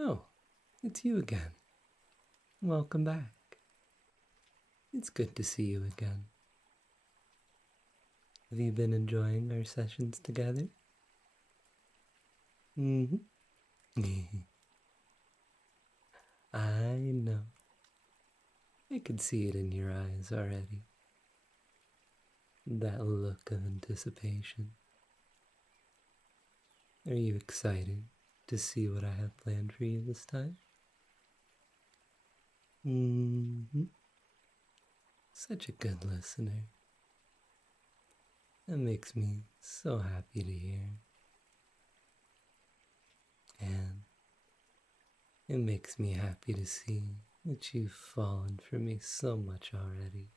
Oh, it's you again. Welcome back. It's good to see you again. Have you been enjoying our sessions together? Mm-hmm. I know. I can see it in your eyes already. That look of anticipation. Are you excited to see what I have planned for you this time? Mm-hmm. Such a good listener. That makes me so happy to hear. And it makes me happy to see that you've fallen for me so much already.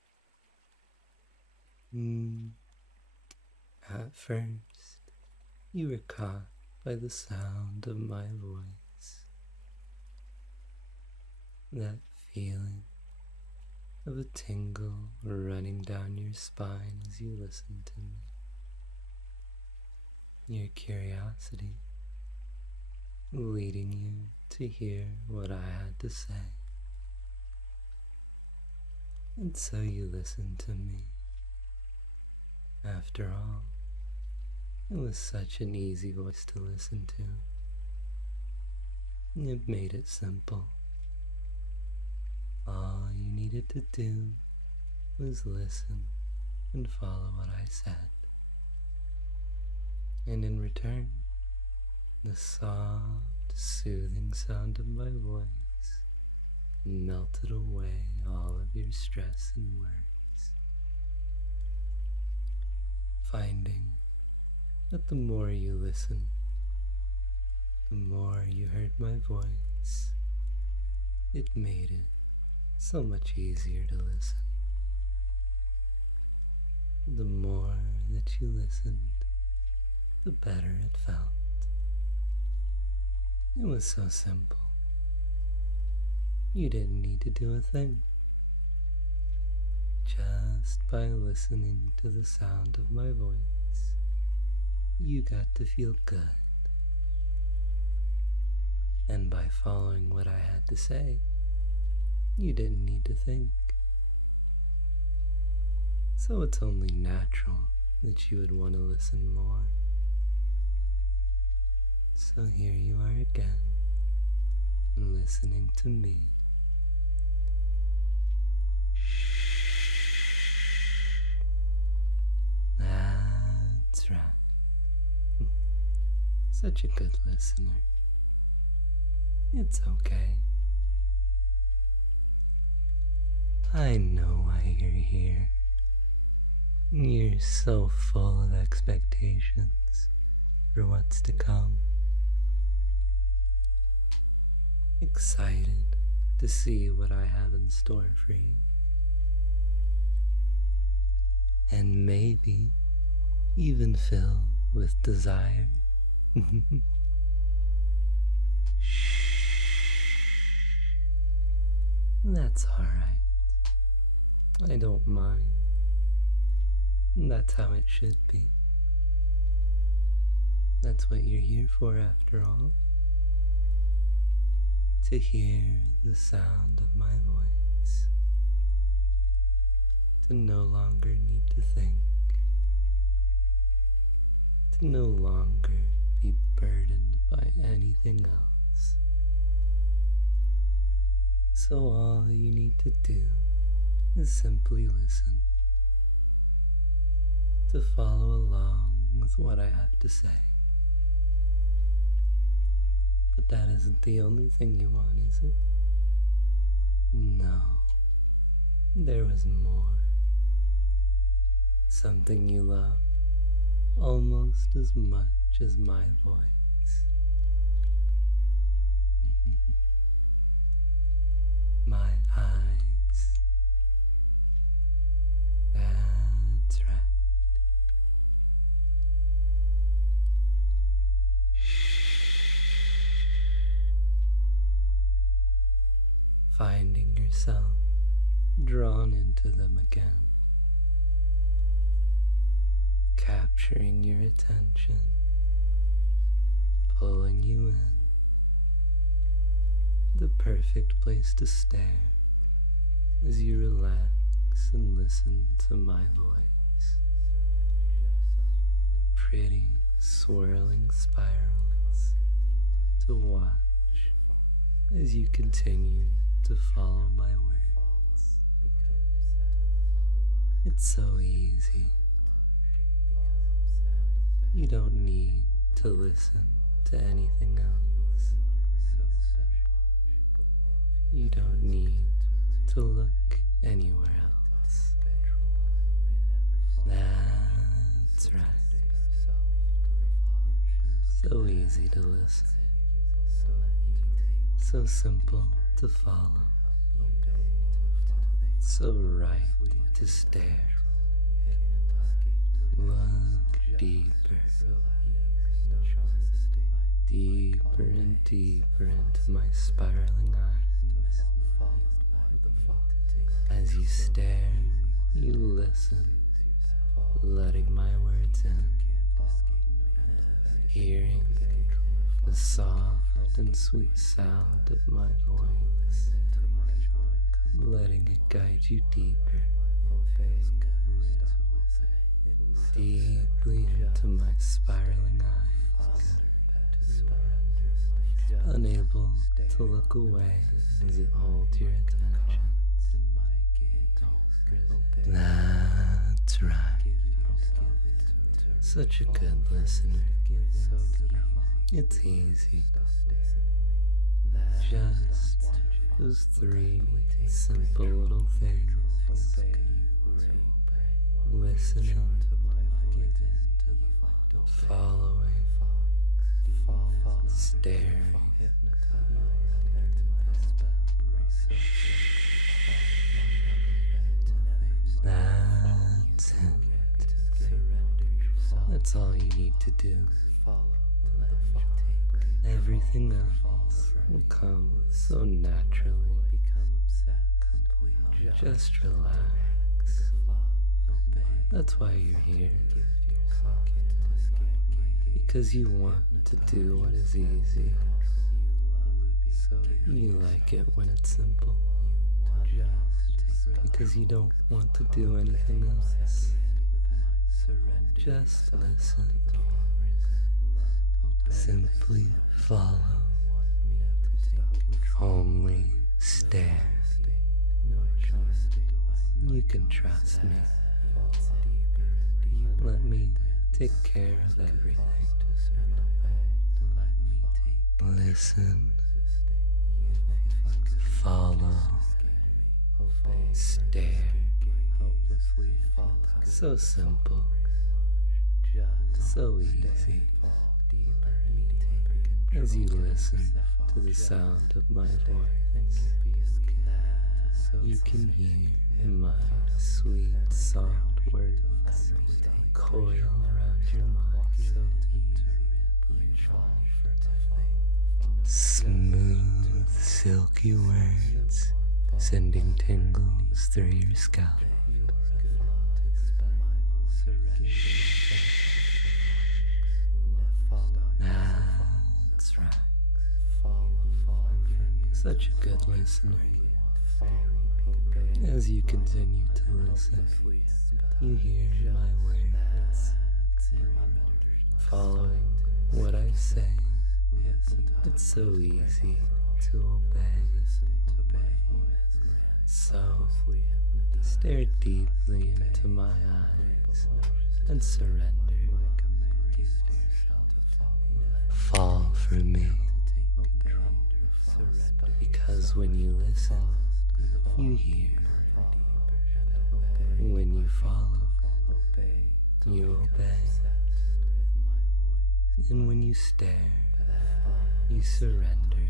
At first, you were caught by the sound of my voice. That feeling of a tingle running down your spine as you listen to me. Your curiosity leading you to hear what I had to say. And so you listened to me. After all, it was such an easy voice to listen to. It made it simple. All you needed to do was listen and follow what I said. And in return, the soft, soothing sound of my voice melted away all of your stress and worries. Finding that the more you listened, the more you heard my voice, it made it so much easier to listen. The more that you listened, the better it felt. It was so simple. You didn't need to do a thing. Just by listening to the sound of my voice, you got to feel good. And by following what I had to say, you didn't need to think. So it's only natural that you would want to listen more. So here you are again, listening to me. That's right. Such a good listener. It's okay. I know why you're here. You're so full of expectations for what's to come. Excited to see what I have in store for you. And maybe even filled with desire. Shh. That's alright. I don't mind. That's how it should be. That's what you're here for after all. To hear the sound of my voice. To no longer need to think. To no longer be burdened by anything else. So all you need to do is simply listen. To follow along with what I have to say. But that isn't the only thing you want, is it? No, there was more. Something you love almost as much as my voice. My eyes. That's right. Finding yourself drawn into them again, capturing your attention, pulling you in, perfect place to stare as you relax and listen to my voice. Pretty swirling spirals to watch as you continue to follow my words. It's so easy. You don't need to listen to anything else. You don't need to look anywhere else. That's right. So easy to listen. So simple to follow. So right to stare. Look deeper. Deeper and deeper into my spiraling eyes. As you stare, you listen, letting my words in. Hearing the soft and sweet sound of my voice, letting it guide you deeper, deeply into my spiraling eyes, unable to look away as it holds your attention. That's right. Such a good listener. It's easy. Just those three simple little things. Listening, following, staring. That's it. That's all you need to do. Everything else will come so naturally. Just relax. That's why you're here. Because you want to do what is easy. You like it when it's simple. Because you don't want to do anything else. Just listen. Simply follow. Only stare. You can trust me. Let me take care of everything. Listen. Follow. Stare. So simple. So easy. As you listen to the sound of my voice, you can hear my sweet, soft words coil around your mind. Smooth, silky words sending tingles through your scalp. That's right. Such a good listener. As you continue to listen, you hear my words, following what I say. It's so easy to obey. So, stare deeply into my eyes and surrender. Fall for me. Because when you listen, you hear. When you follow, you obey. And when you stare, you surrender.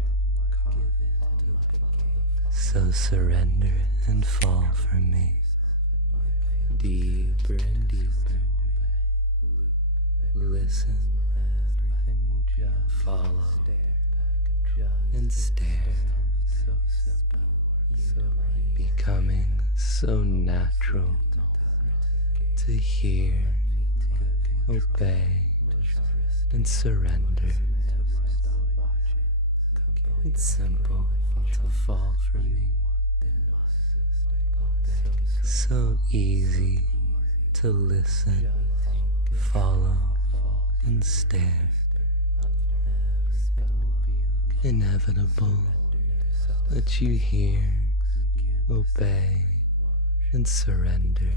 So surrender and fall for me. Deeper and deeper. Listen. Follow. And stare. Becoming so natural to hear, obey, and surrender. It's simple. to fall for me. So easy to listen, follow, and stare. Inevitable that you hear, obey, and surrender.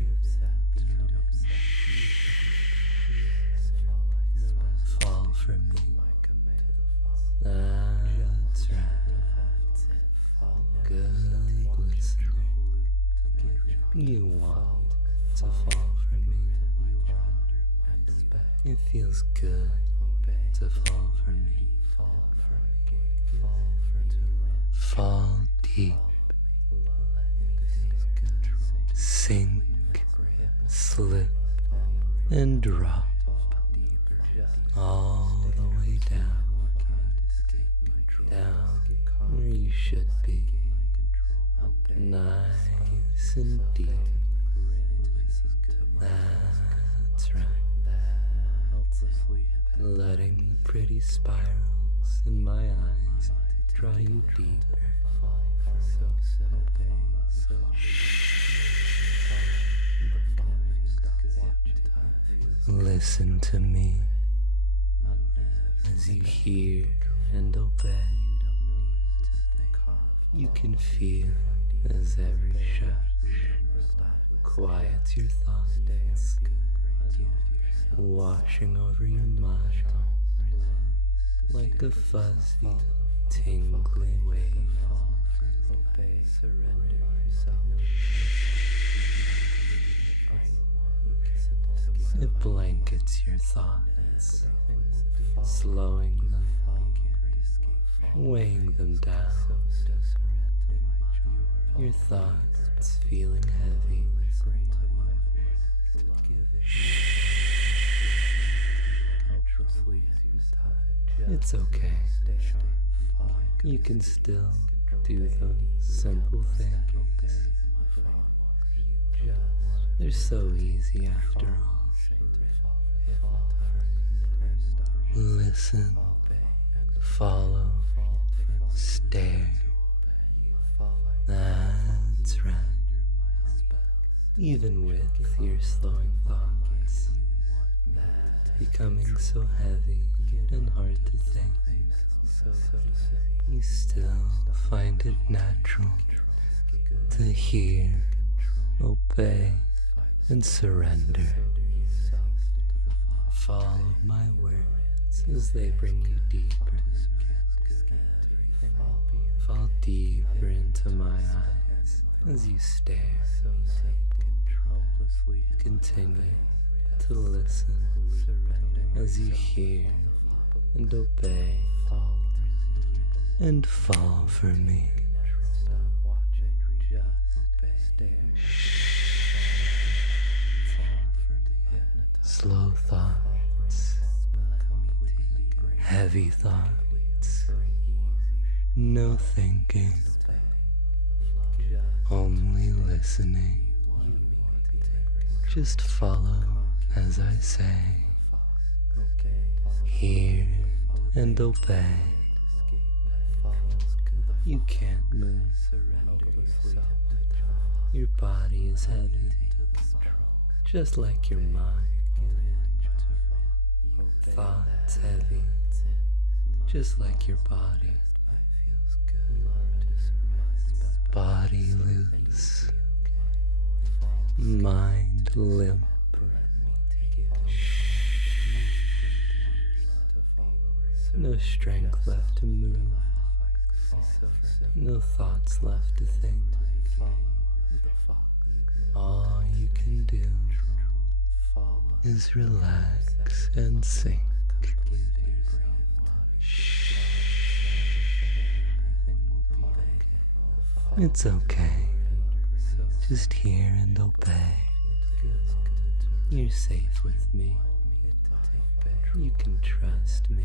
Fall for me. That's right. Good listener. You want to fall for me. It feels good to fall for me. Fall deep. Sink, slip, and drop all the way down where you should be, nice and deep. That's right. Letting the pretty spirals in my eyes draw you deeper. Listen to me as you hear and obey. You can feel as every shot quiets your thoughts, washing over your mind like a fuzzy, tingly wave. It blankets your thoughts, slowing them, weighing them down. Your thoughts feeling heavy. It's okay. You can still do those simple things. They're so easy after all. Listen, follow, stare. That's right. Even with your slowing thoughts becoming so heavy and hard to think, you still find it natural to hear, obey, and surrender. Follow my words as they bring you deeper. Fall deeper into my eyes as you stare. Continue to listen as you hear and obey and fall for me. Slow thoughts, heavy thoughts, no thinking, only listening. Just follow as I say, hear and obey. You can't move. Your body is heavy, just like your mind. Thoughts heavy, just like your body. Body loose, mind limp. No strength left to move, no thoughts left to think. All you can do is relax and sink. It's okay. Just hear and obey. You're safe with me. You can trust me.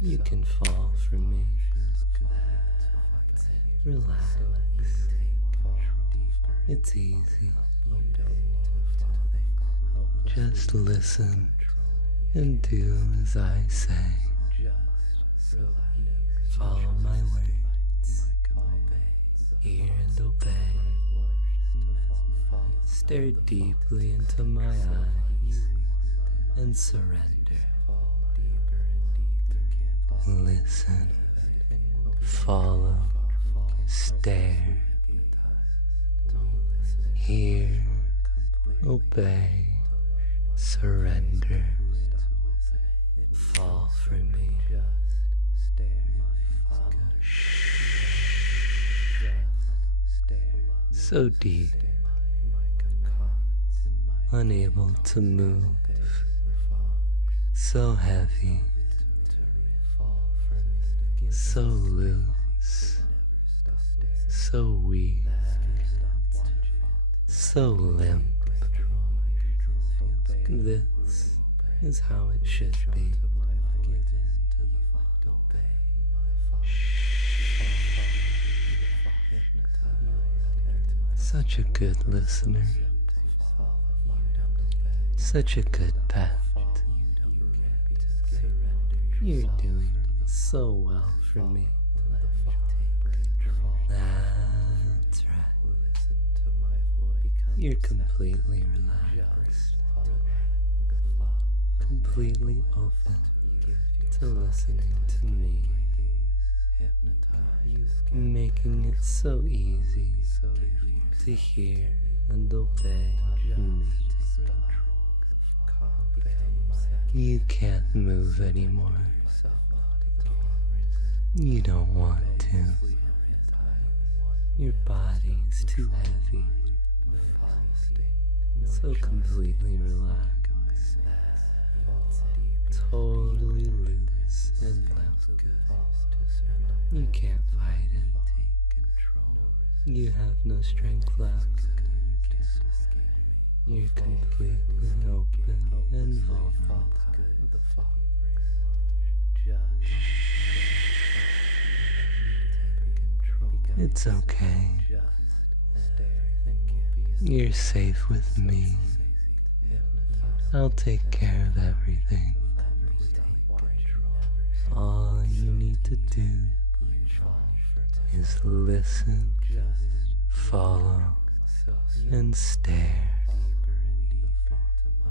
You can fall for me. Relax. It's easy. Just listen and do as I say. Follow Stare deeply into my eyes and surrender. Listen, follow, stare, hear, obey, surrender, fall for me. So deep, unable to move, so heavy, so loose, so weak, so limp. This is how it should be. Such a good listener. Such a good pet. You're doing so well for me. That's right. You're completely relaxed. Completely open to listening to me. Making it so easy to hear and obey me. You can't move anymore. You don't want to. Your body's too heavy. So completely relaxed. Totally loose and limp. You can't fight it. You have no strength left. You're completely open and vulnerable. It's okay. You're safe with me. I'll take care of everything. All you need to do is listen, follow, and stare.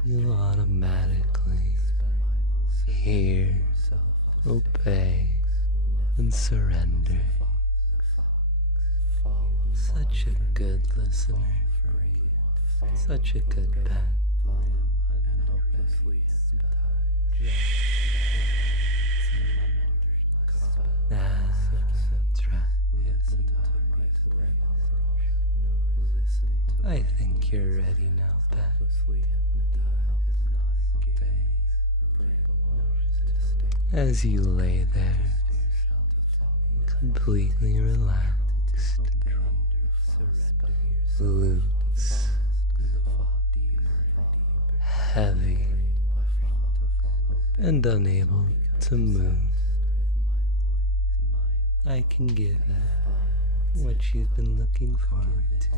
You'll automatically hear, obey, and surrender. Such a good listener. Such a good pet. That's right. I think you're ready now, pet. As you lay there, completely relaxed, loose, heavy, and unable to move, I can give you what you've been looking forward to.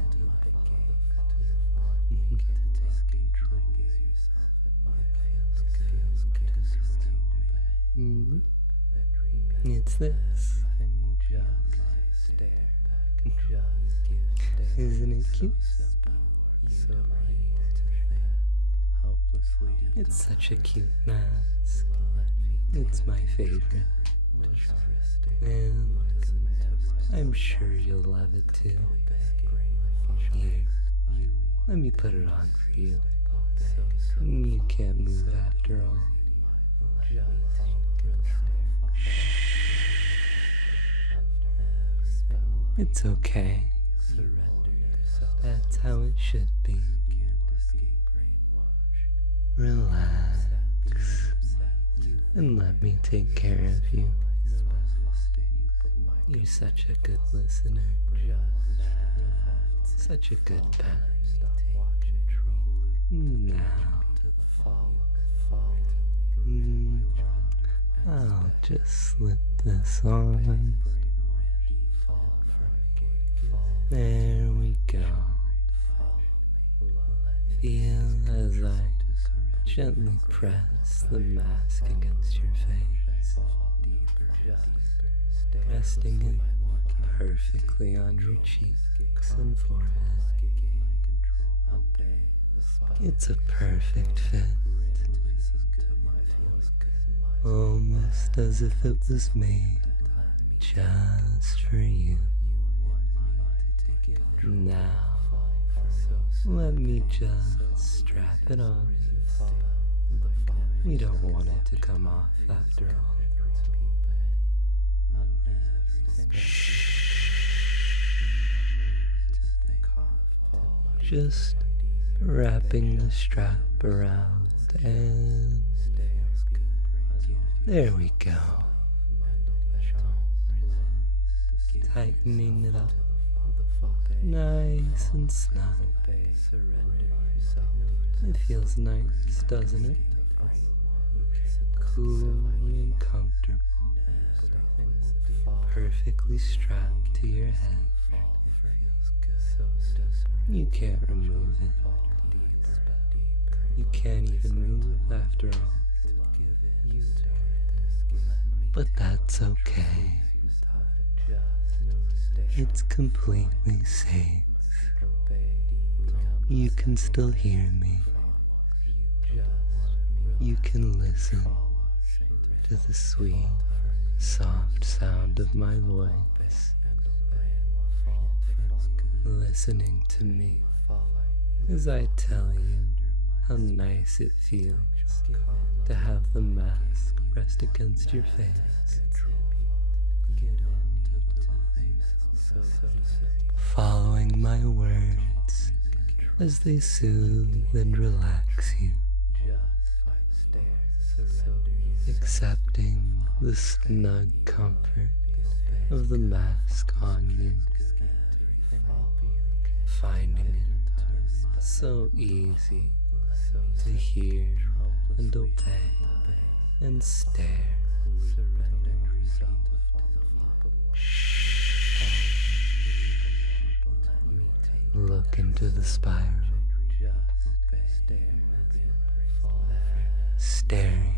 It's this. Isn't it cute? It's such a cute mask. It's my favorite. And I'm sure you'll love it too. Here, let me put it on for you. You can't move after all. It's okay. That's how it should be. Relax and let me take care of you. You're such a good listener. Such a good pet. Now, I'll just slip this on. There we go. Feel as I gently press the mask against your face, resting it perfectly on your cheeks and forehead. It's a perfect fit, almost as if it was made just for you. Now, let me just strap it on. We don't want it to come off after all. Just wrapping the strap around, and there we go. Tightening it up nice and snug. It feels nice, doesn't it? Cool and comfortable. Perfectly strapped to your head. You can't remove it. You can't even move after all. But that's okay. It's completely safe. You can still hear me. You can listen to the sweet, soft sound of my voice. Listening to me as I tell you how nice it feels to have the mask pressed against your face. Following my words as they soothe and relax you. Accepting the snug comfort of the mask on you. Finding it so easy to hear and obey and stare. Look into the spiral, staring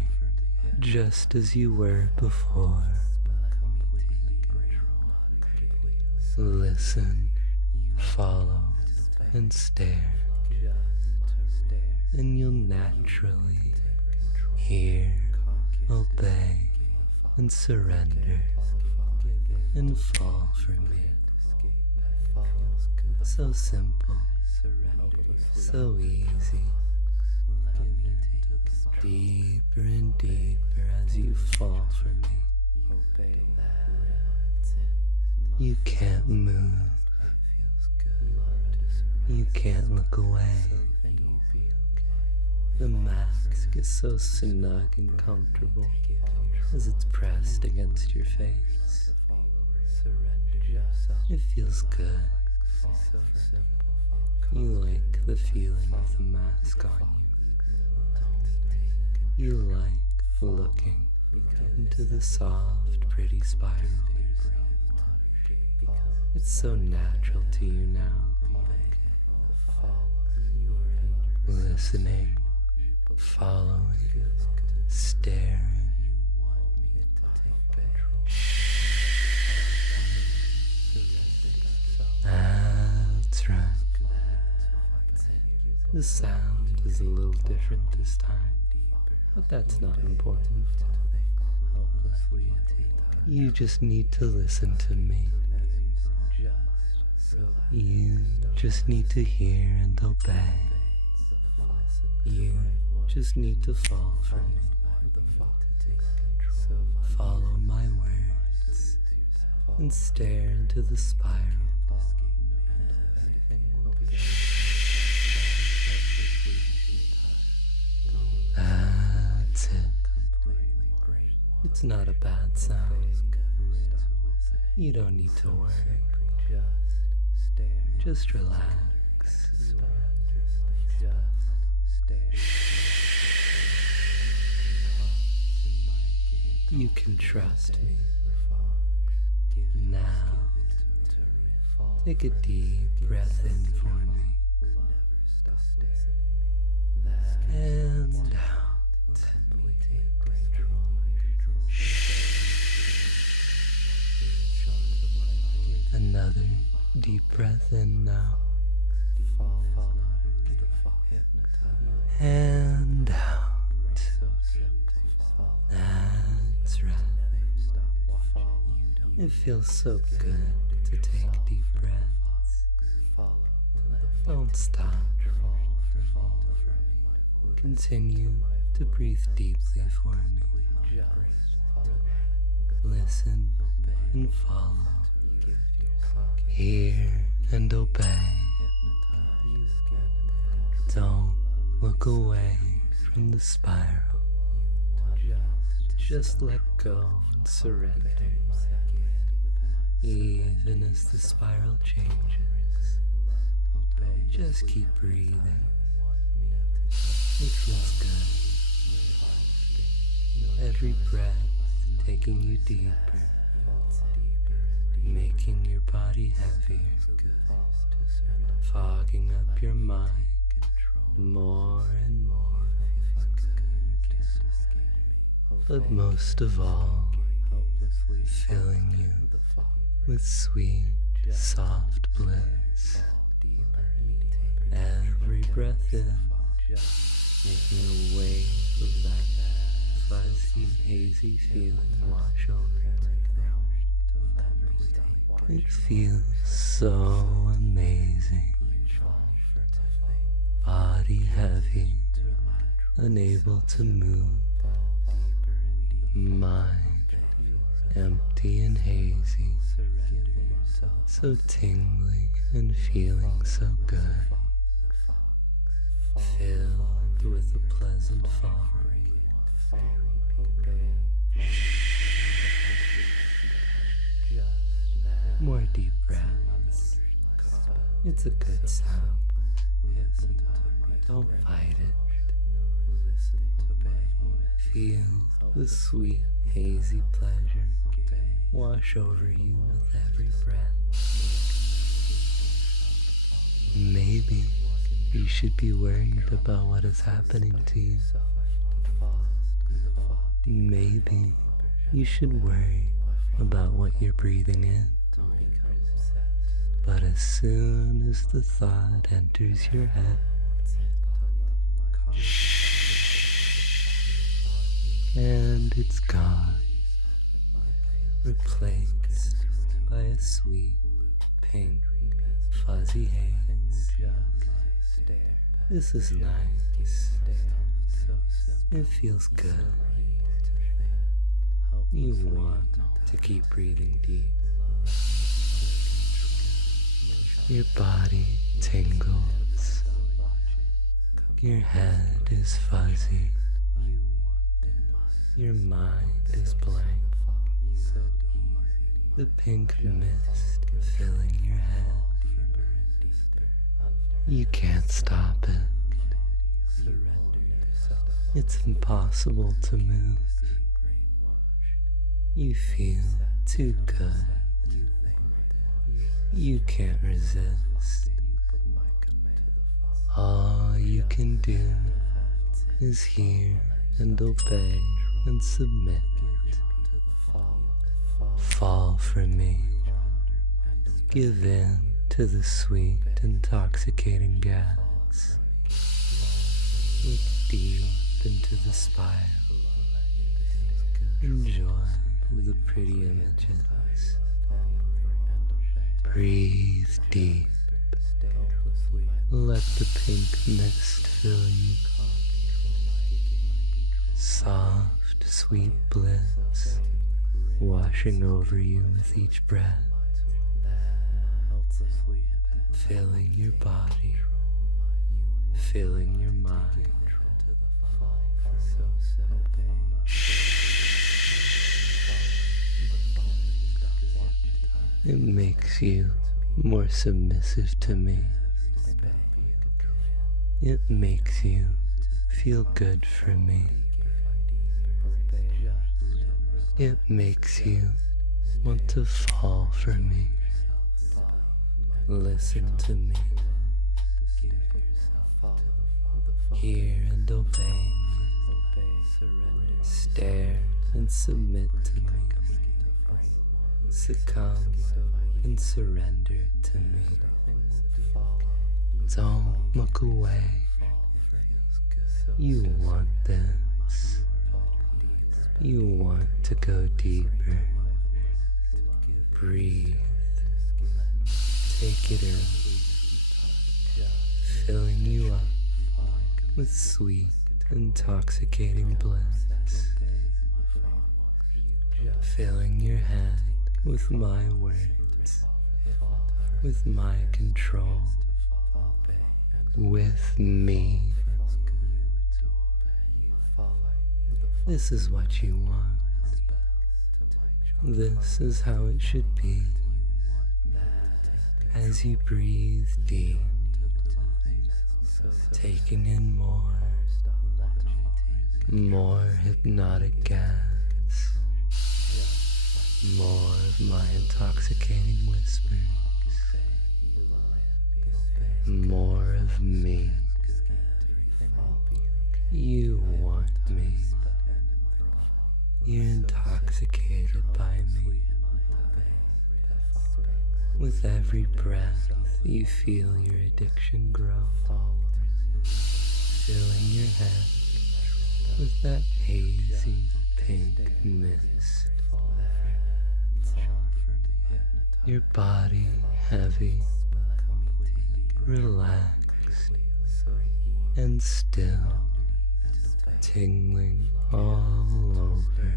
just as you were before. Listen, follow, and stare, and you'll naturally hear, obey, and surrender, and fall for me. So simple, so easy. Deeper and deeper as you fall for me. You can't move. You can't look away. The mask is so snug and comfortable as it's pressed against your face. It feels good. You like the feeling of the mask on you. You like looking into the soft, pretty spiral. It's so natural to you now. Listening, following, staring. That's right. The sound is a little different this time, but that's not important. You just need to listen to me. You just need to hear and obey. You just need to fall for me. Follow my words and stare into the spiral. That's it. It's not a bad sound. You don't need to worry. Just relax. You can trust me. Now, take a deep breath in for me. And out. Another deep breath in now. and out. That's right. It feels so good to take deep breaths. Don't stop. Continue to breathe deeply for me. Listen and follow. Hear and obey. Don't look away from the spiral. Just let go and surrender. Even as the spiral changes, just keep breathing. It feels good. Every breath taking you deeper, making your body heavier, fogging up your mind more and more. But most of all, filling you with sweet, soft bliss. Every breath in, making a wave of that fuzzy, hazy feeling wash over you. It feels so amazing. Body heavy, unable to move. Mind empty and hazy, so tingly and feeling so good. Filled with a pleasant fog. More deep breaths. It's a good sound. Don't fight it. Feel the sweet, hazy pleasure wash over you with every breath. Maybe you should be worried about what is happening to you. Maybe you should worry about what you're breathing in. But as soon as the thought enters your head, and it's gone, replaced by a sweet, pink, fuzzy haze. This is nice. It feels good. You want to keep breathing deep. Your body tingles. Your head is fuzzy. Your mind is blank. The pink mist filling your head. You can't stop it. It's impossible to move. You feel too good. You can't resist. All you can do is hear and obey and submit. Fall for me. Give in to the sweet, intoxicating gas. Look deep into the spiral. Enjoy the pretty images. Breathe deep. Let the pink mist fill you. Soft, sweet bliss washing over you with each breath. Filling your body, filling your mind. It makes you more submissive to me. It makes you feel good for me. It makes you want to fall for me. Listen to me. Hear and obey me. Stare and submit to me. Succumb and surrender to me. Don't look away. You want this. You want to go deeper. Breathe. Take it in. Filling you up with sweet, intoxicating bliss. Filling your head with my words, with my control, with me. This is what you want. This is how it should be. As you breathe deep, taking in more hypnotic gas, more of my intoxicating whispers, more of me. You want me. You're intoxicated by me. With every breath, you feel your addiction grow, filling your head with that hazy pink mist. Your body heavy, relaxed, and still, tingling all over.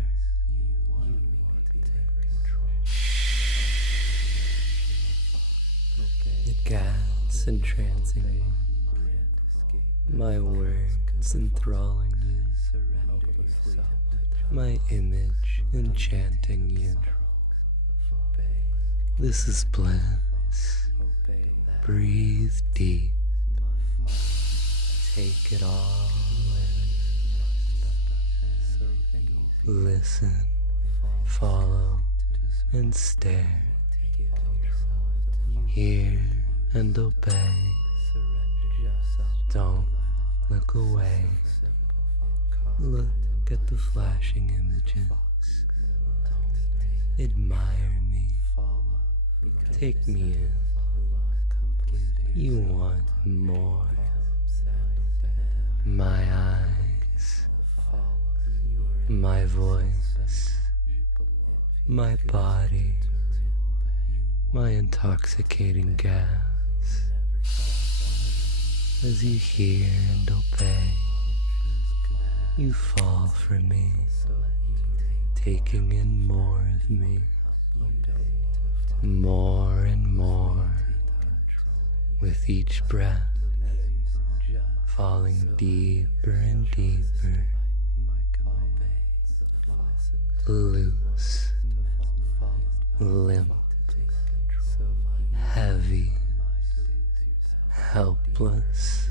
The gas entrancing you, my words enthralling you, my image enchanting you. This is bliss. Breathe deep. Take it all in. Listen, follow, and stare. Hear and obey. Don't look away. Look at the flashing images. Admire me. Take me in. You want more. My eyes, my voice, my body, my intoxicating gas. As you hear and obey, you fall for me, taking in more of me, more and more, with each breath, falling deeper and deeper, loose, limp, heavy, helpless.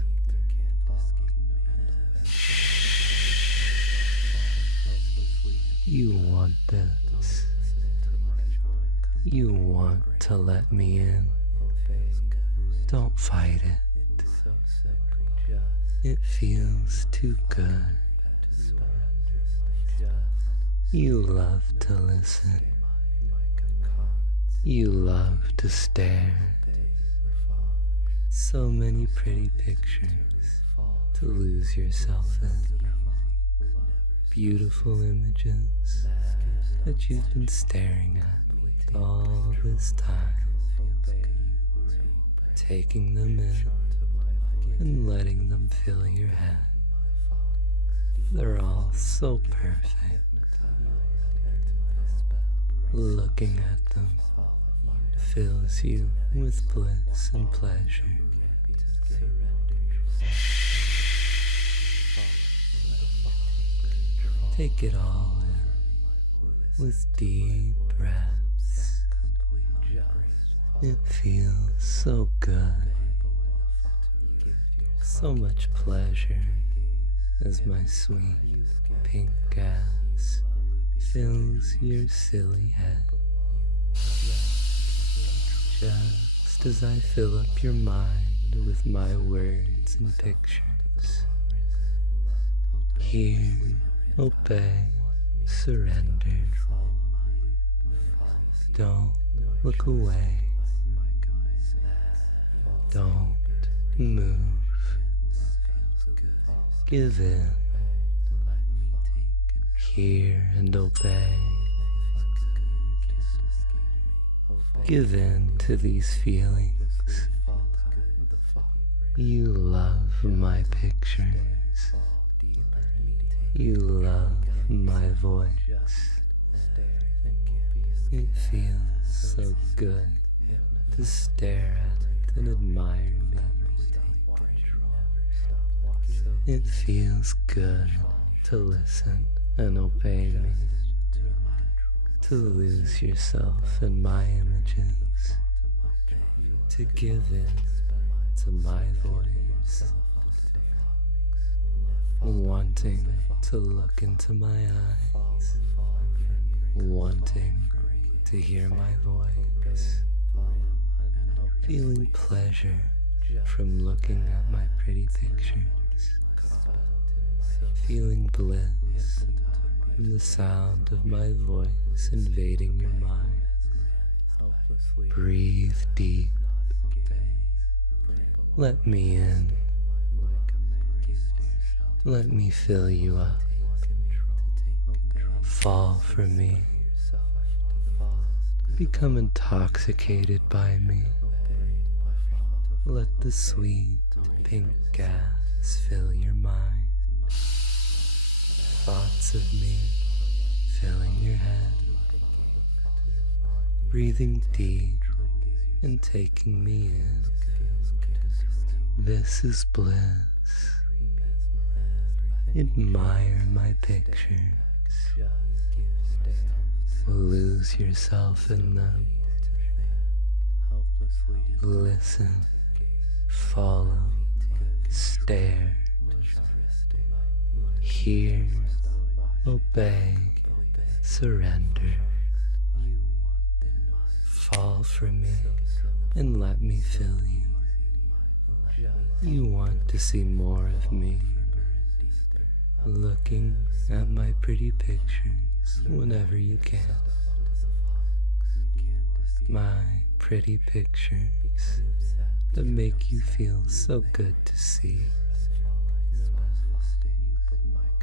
You want this. You want to let me in. Don't fight it. It feels too good. You love to listen. You love to stare. So many pretty pictures to lose yourself in. Beautiful images that you've been staring at all this time. Taking them in and letting them fill your head. They're all so perfect. Looking at them fills you with bliss and pleasure. Take it all in with deep breaths. It feels so good. So much pleasure as my sweet pink gas fills your silly head. Just as I fill up your mind with my words and pictures. Hear, obey, surrender. Don't look away. Don't move. Give in, hear and obey. Give in to these feelings. You love my pictures. You love my voice. It feels so good to stare at it and admire me. It feels good to listen and obey me, to lose yourself in my images, to give in to my voice, wanting to look into my eyes, wanting to hear my voice, feeling pleasure from looking at my pretty pictures, feeling bliss from the sound of my voice invading your mind. Breathe deep. Let me in. Let me fill you up. Fall for me. Become intoxicated by me. Let the sweet pink gas fill your mind. Thoughts of me filling your head. Breathing deep and taking me in. This is bliss. Admire my pictures. Lose yourself in them. Listen, follow, stare, hear, obey, surrender. Fall for me and let me fill you. You want to see more of me. Looking at my pretty pictures whenever you can. My pretty pictures that make you feel so good to see.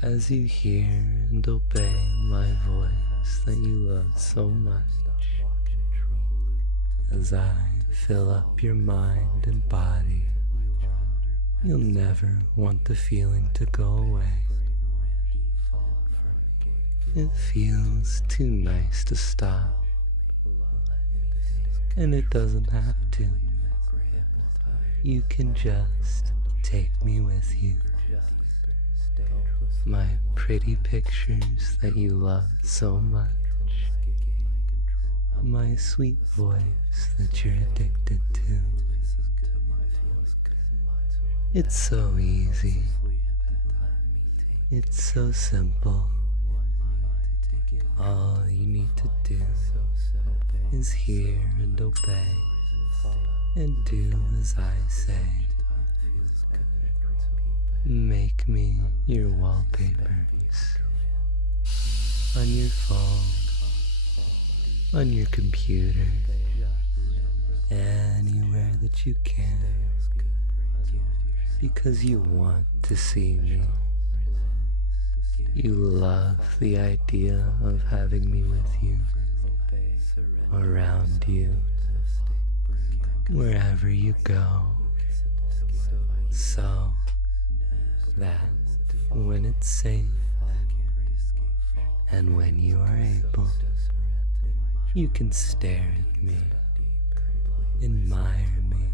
As you hear and obey my voice that you love so much. As I fill up your mind and body, you'll never want the feeling to go away. It feels too nice to stop, and it doesn't have to. You can just take me with you. My pretty pictures that you love so much. My sweet voice that you're addicted to. It's so easy. It's so simple. All you need to do is hear and obey and do as I say. Make me your wallpapers on your phone, on your computer, anywhere that you can, because you want to see me. You love the idea of having me with you, around you, wherever you go, so that when it's safe and when you are able, you can stare at me, admire me,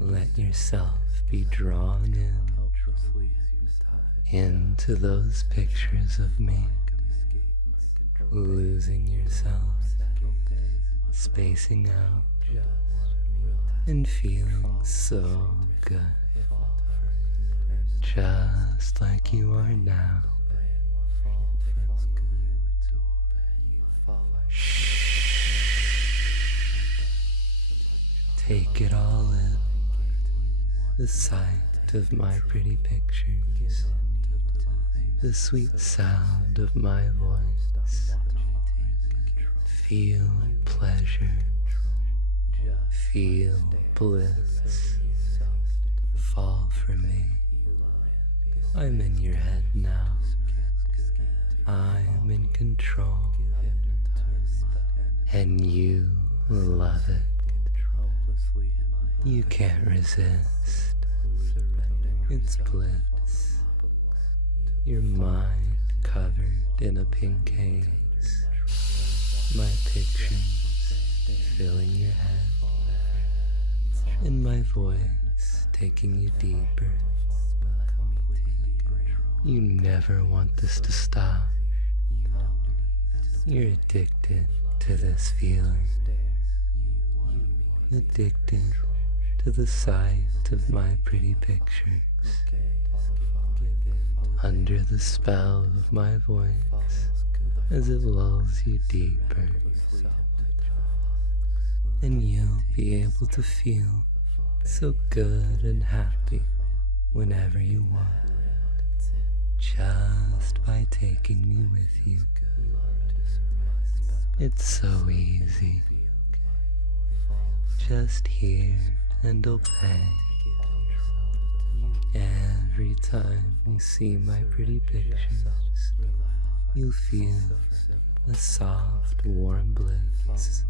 let yourself be drawn into those pictures of me, losing yourself, spacing out, and feeling so good, just like you are now. Take it all in, the sight of my pretty pictures, the sweet sound of my voice. Feel pleasure, feel bliss, fall for me, I'm in your head now. I'm in control. And you love it. You can't resist. It's bliss. Your mind covered in a pink haze. My pictures filling your head. And my voice taking you deeper. You never want this to stop. You're addicted to this feeling. Addicted to the sight of my pretty pictures. Under the spell of my voice as it lulls you deeper. And you'll be able to feel so good and happy whenever you want. Just by taking me with you. It's so easy. Just hear and obey. Every time you see my pretty pictures, you'll feel a soft, warm bliss.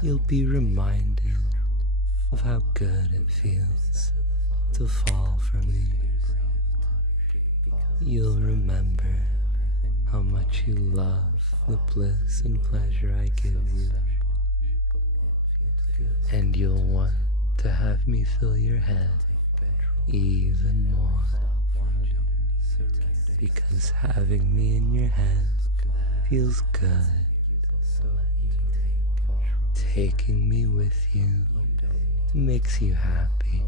You'll be reminded of how good it feels to fall for me. You'll remember how much you love the bliss and pleasure I give you. And you'll want to have me fill your head even more. Because having me in your head feels good. Taking me with you makes you happy.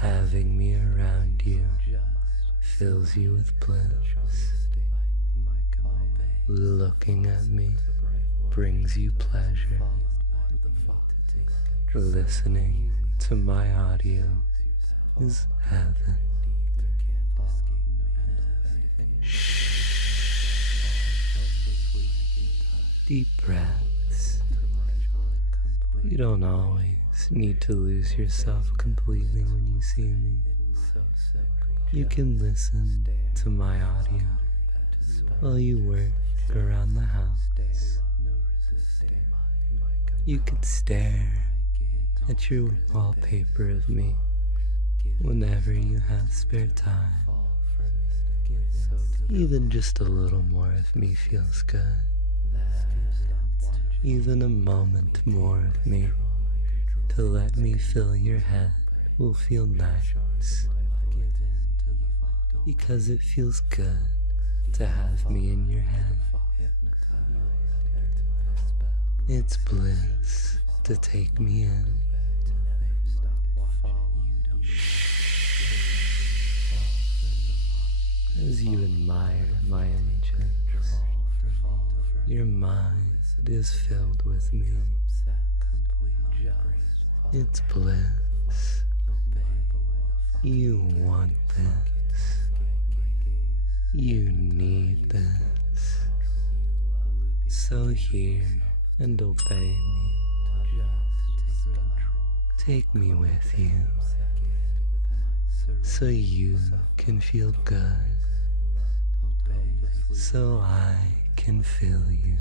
Having me around you fills you with bliss. Looking at me brings you pleasure. Listening to my audio is heaven. Deep breaths. You don't always need to lose yourself completely when you see me. You can listen to my audio while you work around the house. You could stare at your wallpaper of me whenever you have spare time. Even just a little more of me feels good. Even a moment more of me to let me fill your head will feel nice. Because it feels good to have me in your head. It's bliss to take me in. As you admire my images, your mind is filled with me. It's bliss. You want this. You need this. So hear and obey me. Take me with you, so you can feel good, so I can feel you,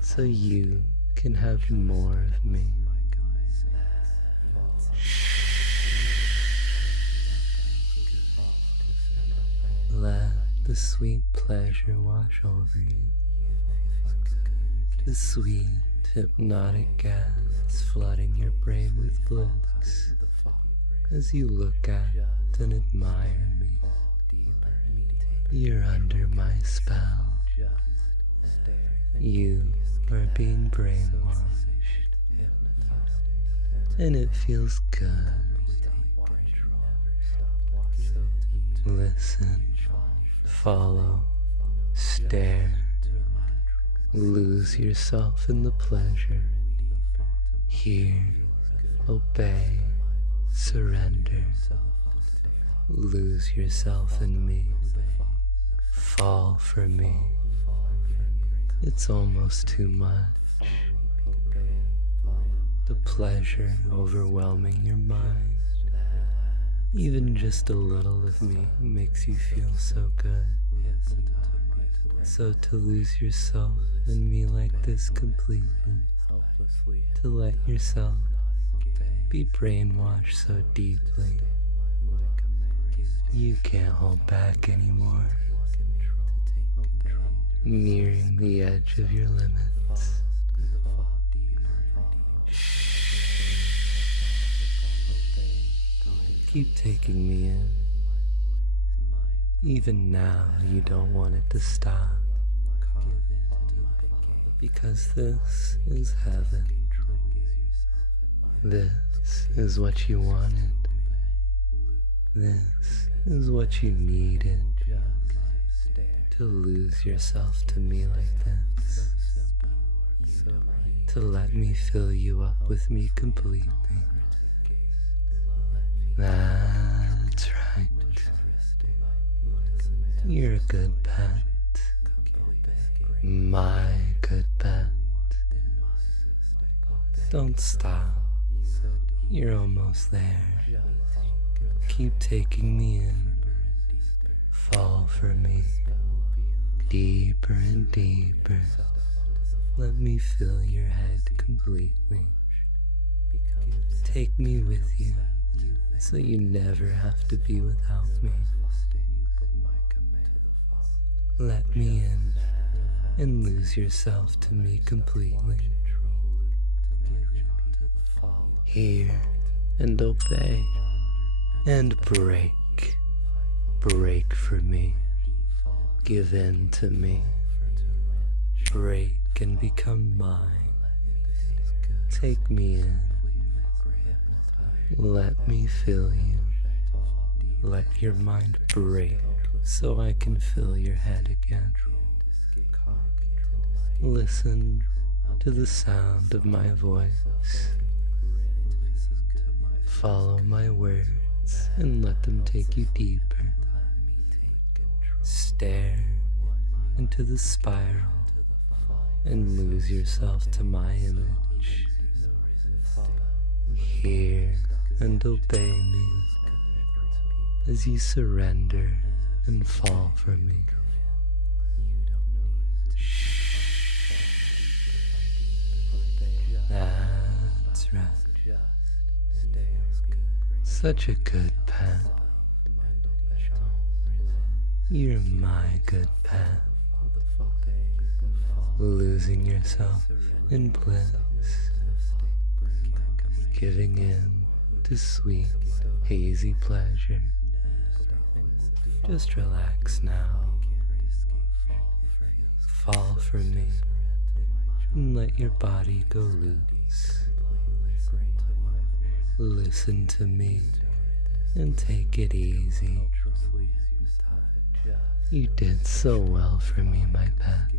so you can have more of me. Let the sweet pleasure wash over you. The sweet hypnotic gas flooding your brain with bliss as you look at and admire me. You're under my spell. You are being brainwashed, and it feels good. Listen, follow, stare, lose yourself in the pleasure. Hear, obey, surrender. Lose yourself in me. Fall for me. It's almost too much. The pleasure overwhelming your mind. Even just a little of me makes you feel so good. So to lose yourself in me like this completely, to let yourself be brainwashed so deeply, you can't hold back anymore, nearing the edge of your limits. Keep taking me in. Even now you don't want it to stop, because this is heaven. This is what you wanted. This is what you needed, to lose yourself to me like this, to let me fill you up with me completely. That's right. You're a good pet. My good pet. Don't stop. You're almost there. Keep taking me in. Fall for me. Deeper and deeper. Let me fill your head completely. Take me with you, so you never have to be without me. Let me in and lose yourself to me completely. Hear and obey and break. Break for me. Give in to me. Break and become mine. Take me in. Let me fill you. Let your mind break so I can fill your head again. Listen to the sound of my voice. Follow my words and let them take you deeper. Stare into the spiral and lose yourself to my image. Hear and obey me as you surrender and fall for me. That's right. Such a good pet. You're my good pet. Losing yourself in bliss, giving in to sweet, hazy pleasure. Just relax now. Fall for me and let your body go loose. Listen to me and take it easy. You did so well for me, my pet.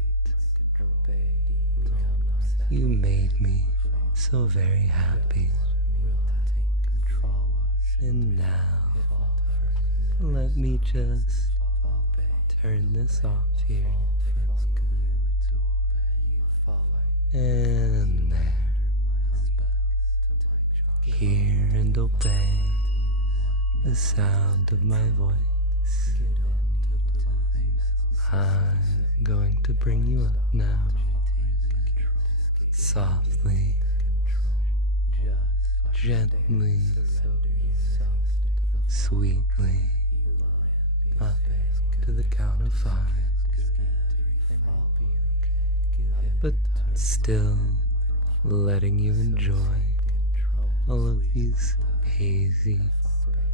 You made me so very happy. And now, let me just turn this off here. And there. Hear and obey the sound of my voice. I'm going to bring you up now. Softly, gently, sweetly, up to the count of 5. But still letting you enjoy all of these hazy,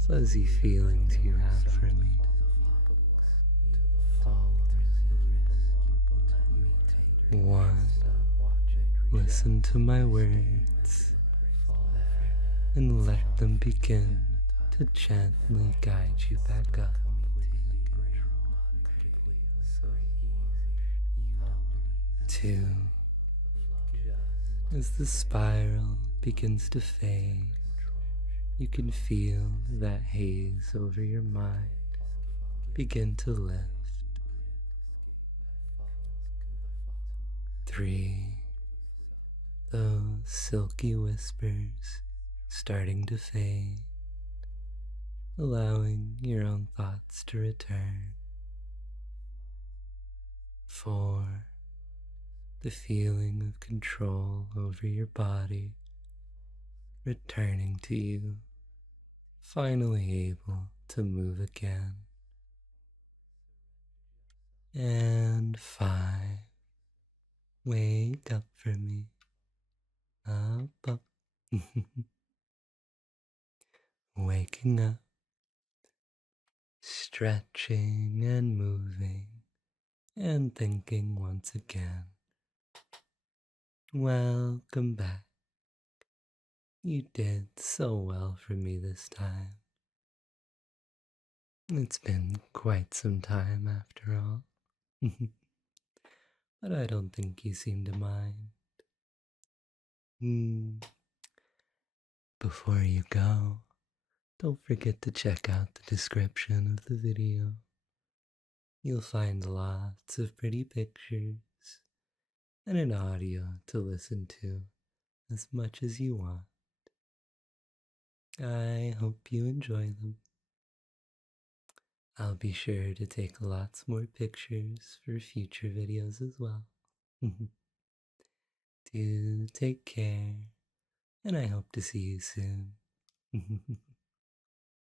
fuzzy feelings you have for me. One, listen to my words and let them begin to gently guide you back up. 2, as the spiral begins to fade, you can feel that haze over your mind begin to lift. 3, those silky whispers starting to fade, allowing your own thoughts to return. 4. The feeling of control over your body returning to you, finally able to move again. And 5. Wake up for me. Up, up. Waking up, stretching and moving, and thinking once again. Welcome back. You did so well for me this time. It's been quite some time after all. But I don't think you seem to mind. Hmm. Before you go, don't forget to check out the description of the video. You'll find lots of pretty pictures and an audio to listen to as much as you want. I hope you enjoy them. I'll be sure to take lots more pictures for future videos as well. Do take care, and I hope to see you soon.